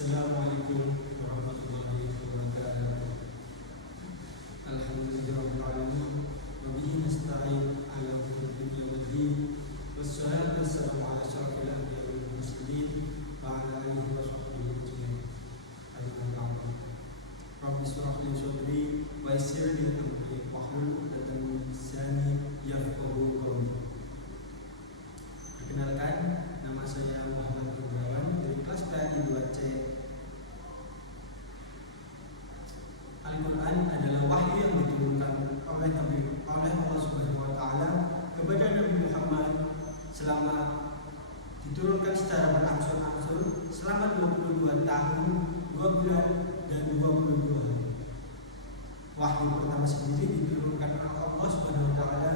Assalamualaikum warahmatullahi wabarakatuh. Alhamdulillahirabbil alamin wa bihi nasta'in 'ala umuri waddin wassalatu wassalamu 'ala asyrafil anbiya'i wal mursalin wa 'ala alihi wa sahbihi ajma'in. Amma ba'du. Rabbi shrah li sadri wa yassir li amri wahlul 'uqdatam min lisani yafqahu qawli. Perkenalkan, nama saya Muhammad Ibrawan dari kelas PAI 2C. Al-Quran adalah wahyu yang diturunkan oleh Allah Subhanahu wa Ta'ala kepada Nabi Muhammad selama diturunkan secara berangsur-angsur selama 22 tahun, 2 bulan dan 22 hari. Wahyu pertama sendiri diturunkan oleh Allah Subhanahu wa Ta'ala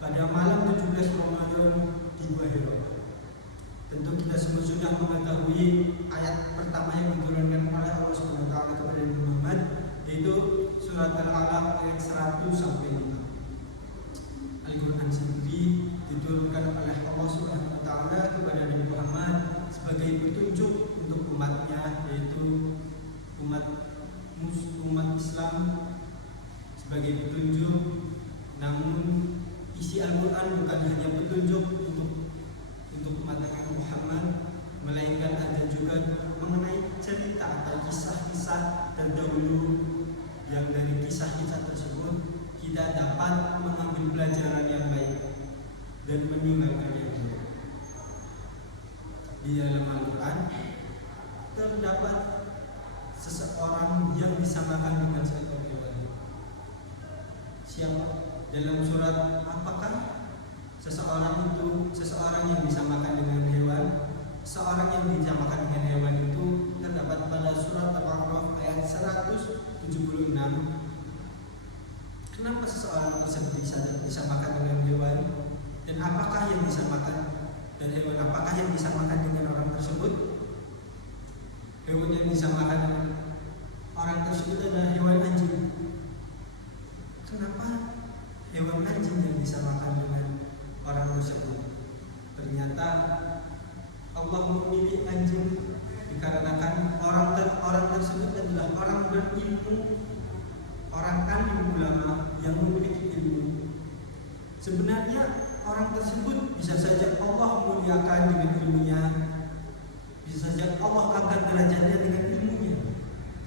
pada malam 17 Ramadan di Gua Hira. Tentu kita semua sudah mengetahui ayat pertama yang diturunkan oleh Allah Subhanahu wa Ta'ala kepada Nabi Muhammad, yaitu surat Al-Alaq ayat 100 sampai 5. Al-Quran sendiri diturunkan oleh Allah Subhanahu wa Ta'ala kepada Nabi Muhammad sebagai petunjuk untuk umatnya, yaitu umat Islam, sebagai petunjuk. Namun isi Al-Quran bukan hanya petunjuk untuk umat Nabi Muhammad, melainkan ada juga mengenai cerita atau kisah-kisah terdahulu yang dari kisah-kisah tersebut kita dapat mengambil pelajaran yang baik dan meninggalkan yang buruk. Di dalam Al-Quran terdapat seseorang yang disamakan dengan seekor hewan. Siapa? Dalam surat apakah seseorang yang disamakan dengan hewan? Seorang yang disamakan dengan hewan itu terdapat pada surat Al-A'raf ayat 176. Kenapa seseorang tersebut disamakan dengan hewan? Dan apakah yang disamakan dan hewan apakah yang disamakan dengan orang tersebut? Hewan yang disamakan dengan orang tersebut adalah hewan anjing. Kenapa hewan anjing yang disamakan dengan orang tersebut? Ternyata Allah memilih anjing dikarenakan orang tersebut adalah orang berilmu, orang alim ulama yang memiliki ilmu. Sebenarnya orang tersebut bisa saja Allah muliakan dengan ilmunya, bisa saja Allah angkat derajatnya dengan ilmunya.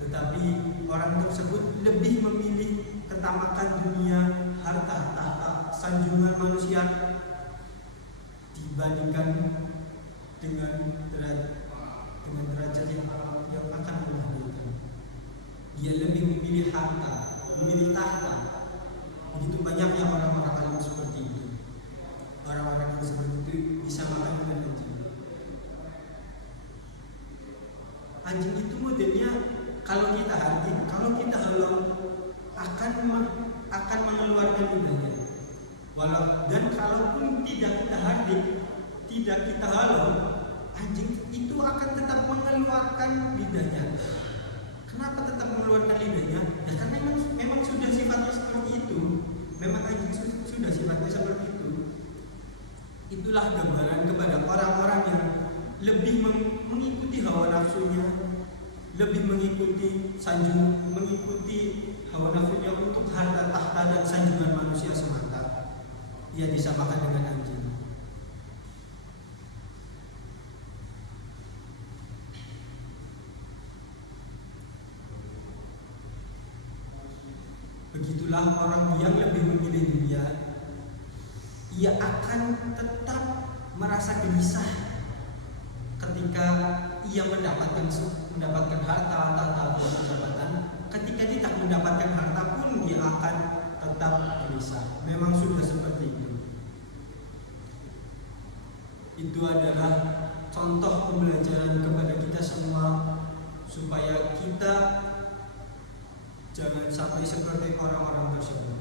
Tetapi orang tersebut lebih memilih ketamakan dunia, harta, tahta, sanjungan manusia dibandingkan dengan derajat yang akan Allah berikan. Dia lebih memilih harta, memilih tahta. Begitu banyaknya orang-orang alam seperti itu. Orang-orang yang seperti itu disamakan dengan anjing. Anjing itu modelnya kalau kita halau akan mengeluarkan lidahnya. Dan kalaupun tidak kita hardik, tidak kita halau, anjing itu akan tetap mengeluarkan lidahnya. Kenapa tetap mengeluarkan lidahnya? Ya karena memang sudah sifatnya seperti itu. Memang anjing sudah sifatnya seperti itu. Itulah gambaran kepada orang-orang yang lebih mengikuti hawa nafsunya, lebih mengikuti hawa nafsunya untuk harta, tahta dan sanjungan manusia semata. Ia disamakan dengan anjing. Begitulah orang yang lebih memilih dunia, ia akan tetap merasa gelisah ketika ia mendapatkan harta atau jabatan. Ketika tidak mendapatkan harta pun dia akan tetap gelisah. Memang sudah seperti itu. Itu adalah contoh pembelajaran kepada kita semua supaya kita jangan sampai seperti orang-orang tersebut.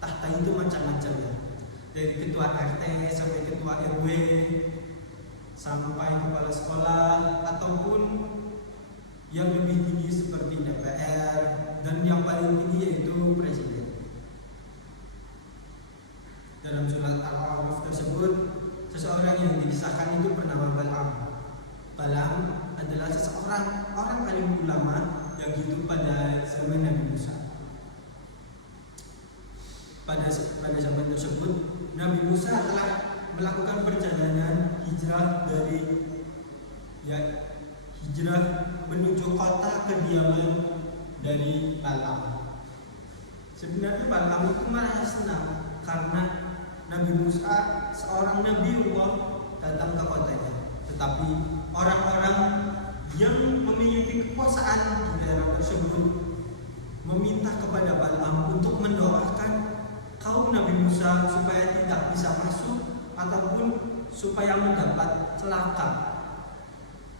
Tahta itu macam-macam ya. Dari ketua RT sampai ketua RW, sampai kepala sekolah, ataupun yang lebih tinggi seperti DPR, dan yang paling tinggi yaitu presiden. Dalam surat Al-A'raf tersebut, seseorang yang dikisahkan itu bernama Balaam. Balaam Bal'am adalah orang alim ulama yang hidup pada zaman Nabi Musa. Pada zaman tersebut, Nabi Musa telah melakukan perjalanan hijrah hijrah menuju kota kediaman dari Bal'am. Sebenarnya Bal'am itu merasa senang karena Nabi Musa seorang Nabi Allah datang ke kotanya. Tetapi orang-orang yang memiliki kekuasaan di daerah tersebut meminta kepada Bal'am untuk mendoakan kaum Nabi Musa supaya tidak bisa masuk ataupun supaya mendapat celaka.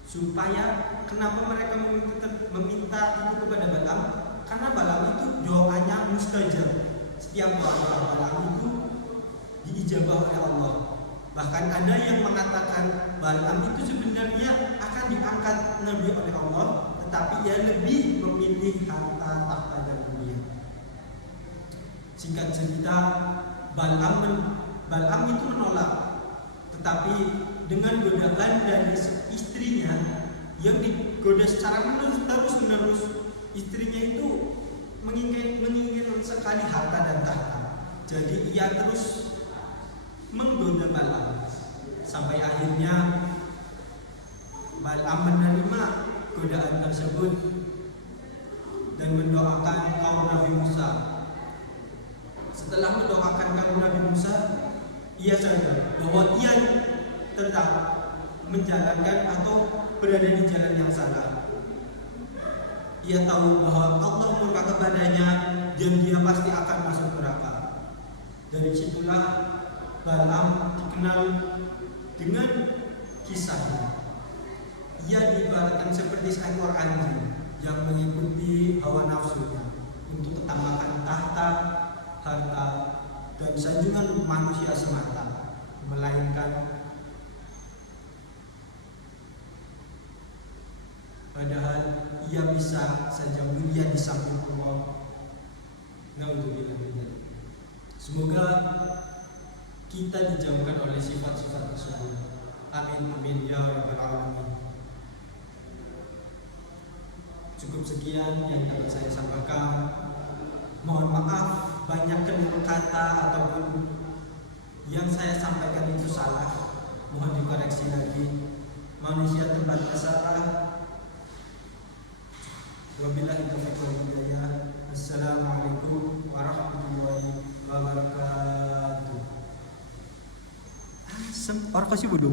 Supaya kenapa mereka meminta itu kepada Bal'am? Karena Bal'am itu doanya mustajab. Setiap doa Bal'am itu diijabah oleh Allah. Bahkan ada yang mengatakan Bal'am itu sebenarnya akan diangkat Nabi oleh Allah, tetapi ia lebih memilih harta tahta dan dunia. Singkat cerita, Bal'am itu menolak, tetapi dengan godaan dari istrinya yang digoda secara terus menerus, istrinya itu menginginkan sekali harta dan tahta. Jadi ia terus menggoda Bal'am sampai akhirnya Bal'am menerima godaan tersebut dan mendoakan kaum Nabi Musa. Setelah mendoakan kaum Nabi Musa, ia sadar bahwa ia tetap menjalankan atau berada di jalan yang salah. Ia tahu bahwa Allah murka kepadanya dan dia pasti akan masuk neraka. Dari situlah Bal'am dikenal dengan kisahnya. Ia diibaratkan seperti seekor anjing yang mengikuti hawa nafsunya untuk ketamakan tahta, harta, dan sanjungan manusia semata, melainkan padahal ia bisa saja mulia di samping Allah. Naudzubillah. Semoga kita dijauhkan oleh sifat-sifat tersebut. Amin amin ya rabbal alamin. Cukup sekian yang dapat saya sampaikan. Mohon maaf banyak kata ataupun yang saya sampaikan itu salah. Mohon dikoreksi lagi. Manusia tempatnya salah. Wabillahi taufiq wal hidayah. Assalamualaikum warahmatullahi wabarakatuh. Orang kasih bodoh.